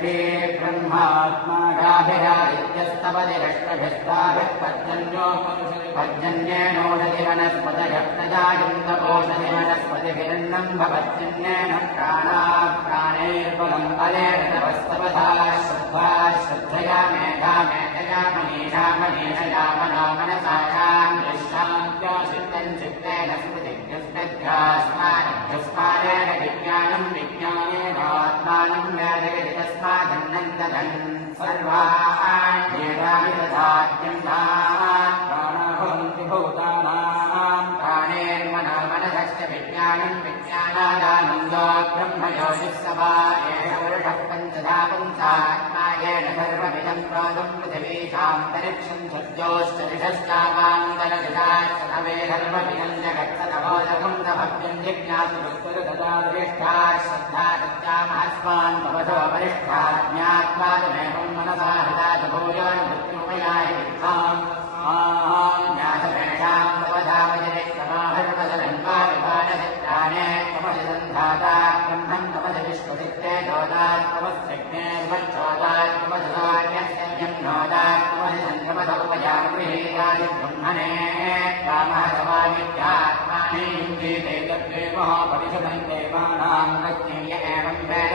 เทบรมมาตมาราภิรายัสตวติรัชภิสตาภิปัจจัญโยปัจจัญเยโนทธิวนัสปะยัตยายันตโพชนิวนัสปะภิรันนัมภปัจจัญเยนปรานาปราเนปลัมปะเลนะวัสตวทาสุภาสุทธยาเมธาเมธยามณีชามณีชยามโนมนสาชามยิชังโยสิตันสิเตนะสุติยัสตัจจาสมายัสมาเรนะวิญญาณัมวิญญาเนนามานัมเมเรยัสมาทันนันตะสัรวาเยรามิตถายันทาปานาหันติภูตานาปาเนมนามนสัจจวิญญาณัมวิญญาณาดานังโยบรมโยสิสบาเอวรทัพปัญจดาปัญจามาเยนะธรรมวิจัมปราดุมปฏิชามตริชันสัจโยสติชัสสามังตระจาสนเวธรรมวิจันจกัตตะโพธคัมตะภัพยัญญิญาสุตระตะเรชาสัทธาตัจจามหัสมันปะโทปริษฐาญาตวาตเมหัมมนสาหิตาตโพยานมุตมยายธังอาญาตเมชามปะทามจิตตมาหัตตะลันปาวิภานะสิตาเนปะสิสันธาตาคัมหังปะสิวิสติเตโดตาปะสิเนวัจโชตาปะสิสายัสยันโนตาปะสิสันปะทวะยามวิหิตานิบรมเนกามะสวามิจญามานิติเตตะเตมหาปริชนันเตวานังกัจจิยะเอวัมเวร